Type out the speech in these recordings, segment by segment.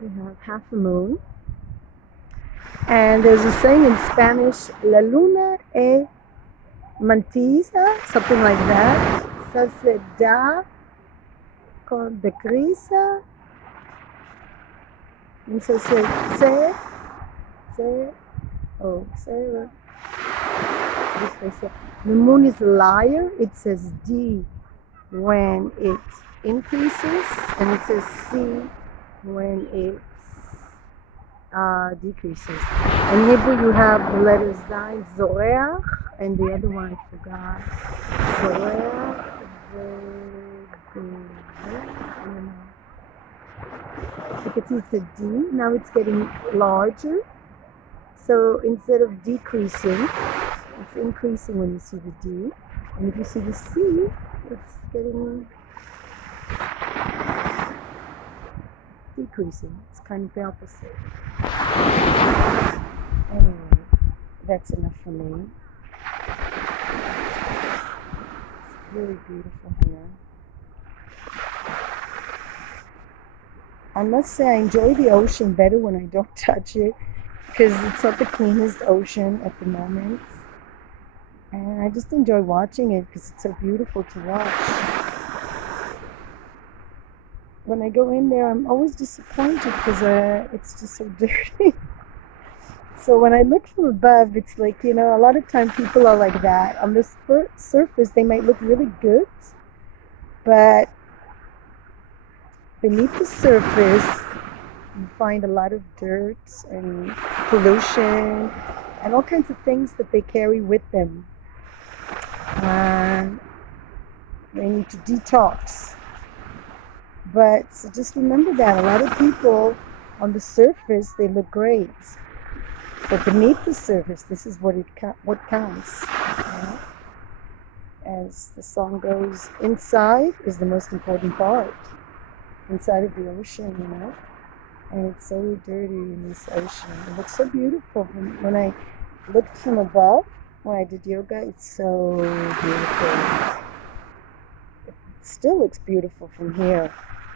We have half a moon. And there's a saying in Spanish, La luna es mantiza, something like that. Ça se da con deprisa. And so the moon is a liar. It says D when it increases, and it says C when it decreases. In Hebrew, you have the letter Zayin, Zoreach, and the other one I forgot. Zoreach, you can see it's a D. Now it's getting larger. So instead of decreasing, it's increasing when you see the D. And if you see the C, it's getting decreasing. It's kind of the opposite. Anyway, that's enough for me. It's really beautiful here. I must say I enjoy the ocean better when I don't touch it, because it's not the cleanest ocean at the moment. And I just enjoy watching it because it's so beautiful to watch. When I go in there, I'm always disappointed because it's just so dirty. So when I look from above, it's like, a lot of times people are like that. On the surface, they might look really good, but beneath the surface, you find a lot of dirt and pollution and all kinds of things that they carry with them. They need to detox. But so just remember that a lot of people on the surface, they look great. But beneath the surface, this is what counts. As the song goes, inside is the most important part. Inside of the ocean, and it's so dirty in this ocean. It looks so beautiful. When I looked from above, when I did yoga, it's so beautiful. It still looks beautiful from here.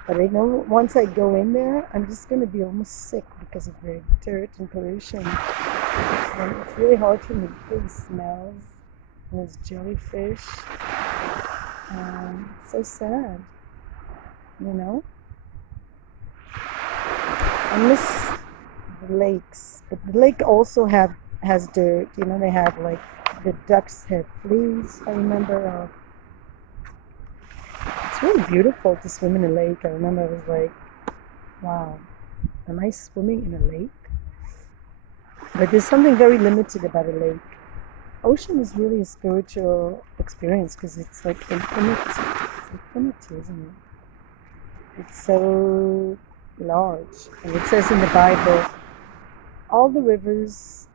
But I know once I go in there, I'm just going to be almost sick because of the dirt and pollution. And it's really hard for me. It smells. And there's jellyfish. It's so sad, I miss the lakes, but the lake also has dirt. They have like the ducks have fleas. I remember. It's really beautiful to swim in a lake. I remember I was like, wow, am I swimming in a lake? But there's something very limited about a lake. Ocean is really a spiritual experience because it's like infinite. It's infinity, isn't it? It's so large. And it says in the Bible, all the rivers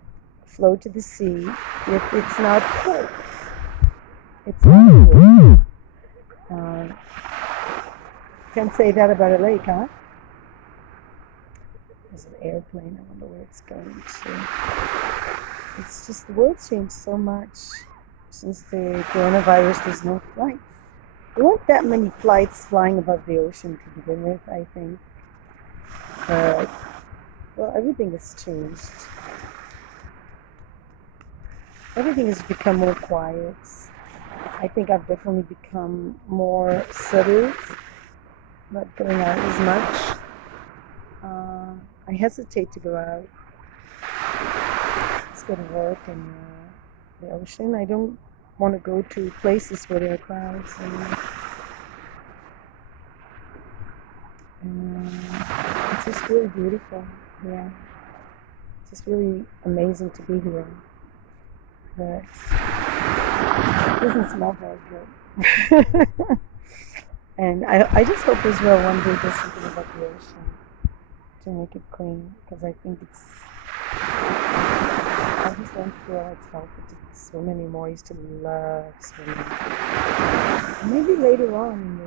flow to the sea, yet it's not full. It's not full. Can't say that about a lake, huh? There's an airplane. I wonder where it's going to. It's just the world's changed so much since the coronavirus. There's no flights. There weren't that many flights flying above the ocean to begin with, I think. But, well, everything has changed. Everything has become more quiet. I think I've definitely become more settled, not going out as much. I hesitate to go out. Let's go to work in the ocean. I don't want to go to places where there are crowds. It's just really beautiful. Yeah, it's just really amazing to be here. But it doesn't smell very good. And I just hope Israel one day does something about the ocean to make it clean, because I think I just don't feel it's healthy to swim anymore. I used to love swimming. Maybe later on,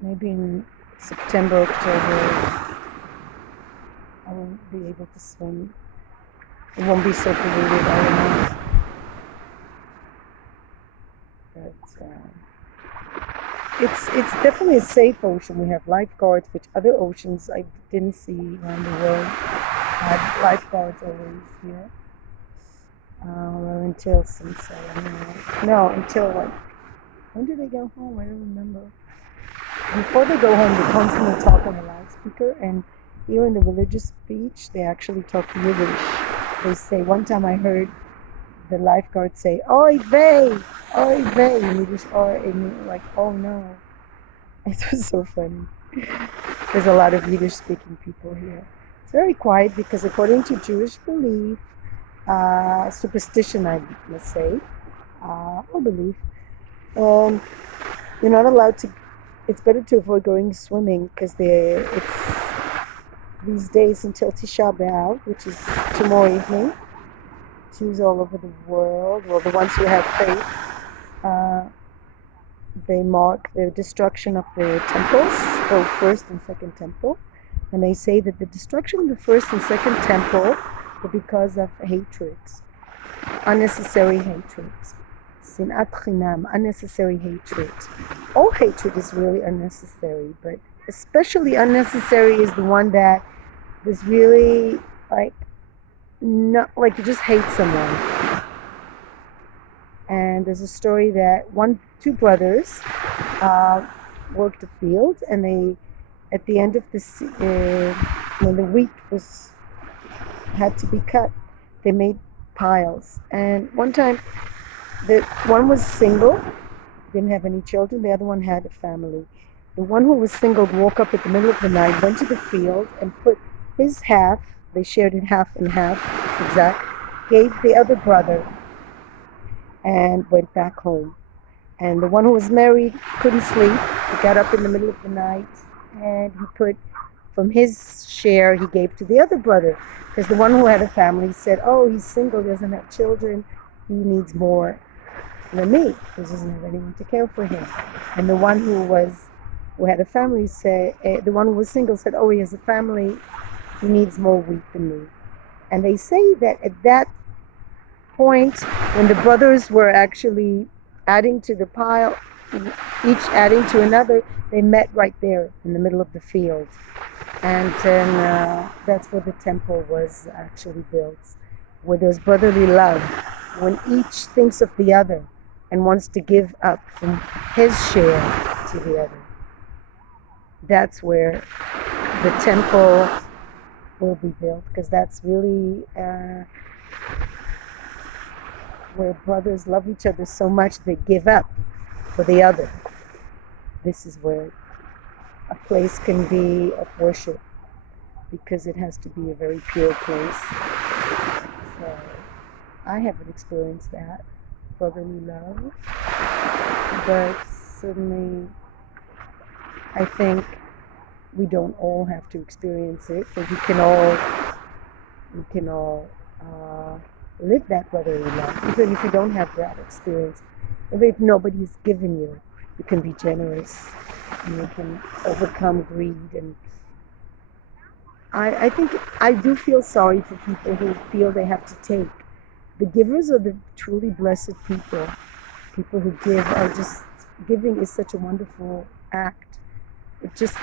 maybe in September, October, I won't be able to swim. It won't be so polluted, I don't know. But it's definitely a safe ocean. We have lifeguards, which other oceans I didn't see around the world had lifeguards always here. Well, until sunset. No, until like, when do they go home? I don't remember. Before they go home, they constantly talk on a loudspeaker, and here in the religious speech, they actually talk Yiddish. They say, one time I heard the lifeguard say, "Oy vey, oy vey," in Yiddish, or in like, "Oh no." It was so funny. There's a lot of Yiddish speaking people here. It's very quiet because according to Jewish belief, superstition, I must say, or belief, you're not allowed to. It's better to avoid going swimming because it's these days until Tisha BeAv, which is tomorrow evening. Jews all over the world, well, the ones who have faith, they mark the destruction of the temples, both first and second temple, and they say that the destruction of the first and second temple were because of hatred, unnecessary hatred. Sinat chinam, unnecessary hatred. All hatred is really unnecessary, but especially unnecessary is the one that is really not like you just hate someone. And there's a story that two brothers worked a field, and they, at the end of when the wheat had to be cut, they made piles. And one time, one was single, didn't have any children. The other one had a family. The one who was single woke up at the middle of the night, went to the field, and put his half. They shared it half and half, exact. Gave the other brother, and went back home. And the one who was married couldn't sleep. He got up in the middle of the night, and he put from his share he gave to the other brother, because the one who had a family said, "Oh, he's single, doesn't have children, he needs more than me, because he doesn't have anyone to care for him." And the one who had a family said, the one who was single said, "Oh, he has a family, he needs more wheat than me." And they say that at that point, when the brothers were actually adding to the pile, each adding to another, they met right there in the middle of the field. And then that's where the temple was actually built, where there's brotherly love, when each thinks of the other and wants to give up from his share to the other. That's where the temple will be built, because that's really where brothers love each other so much they give up for the other. This is where a place can be of worship, because it has to be a very pure place. So I haven't experienced that brotherly love, but certainly I think we don't all have to experience it, but we can all live that brotherly love, even if you don't have that experience. Even if nobody's given you, you can be generous, and you can overcome greed. And I think I do feel sorry for people who feel they have to take. The givers are the truly blessed people. People who give are just, giving is such a wonderful act. It just,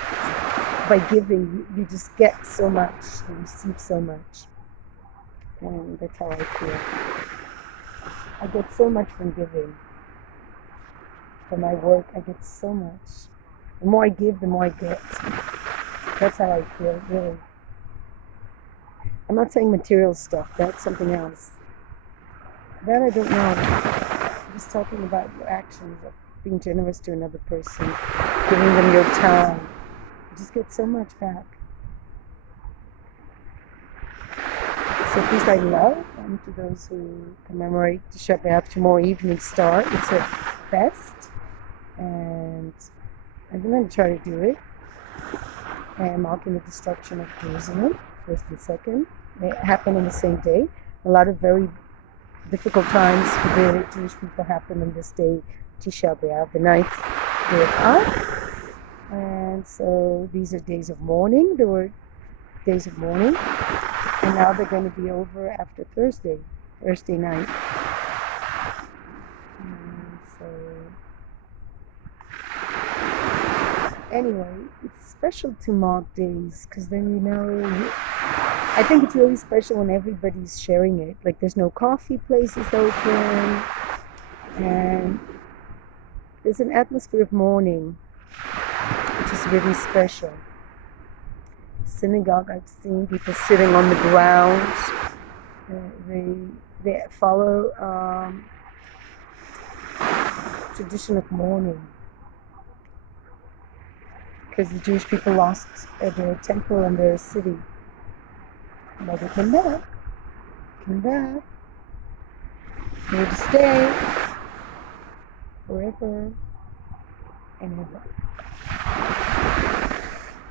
by giving, you just get so much, you receive so much. And that's how I feel. I get so much from giving. For my work, I get so much. The more I give, the more I get. That's how I feel, really. I'm not saying material stuff, that's something else. That I don't know. I'm just talking about your actions of being generous to another person, giving them your time. You just get so much back. So peace, light, and love, and to those who commemorate Tisha BeAv tomorrow evening start. It's a fest, and I'm going to try to do it, and marking the destruction of Jerusalem, first and second. They happen on the same day. A lot of very difficult times for the Jewish people happen on this day, Tisha BeAv, the 9th day of Av. And so these are days of mourning. There were days of mourning. And now they're going to be over after Thursday night. And so anyway, it's special to mark days because then I think it's really special when everybody's sharing it. Like there's no coffee places open, and there's an atmosphere of mourning, which is really special. Synagogue, I've seen people sitting on the ground. They follow tradition of mourning because the Jewish people lost their temple and their city, but they came back, here to stay forever and ever.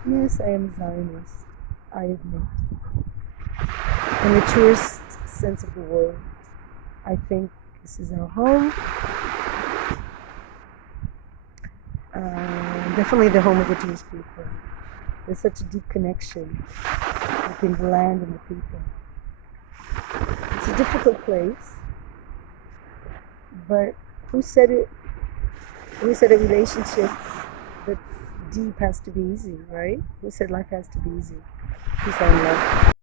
Yes, I am a Zionist, I admit. In the truest sense of the word, I think this is our home. Definitely the home of the Jewish people. There's such a deep connection between the land and the people. It's a difficult place, but who said it? Who said a relationship that's deep has to be easy, right? Who said life has to be easy? Who said love?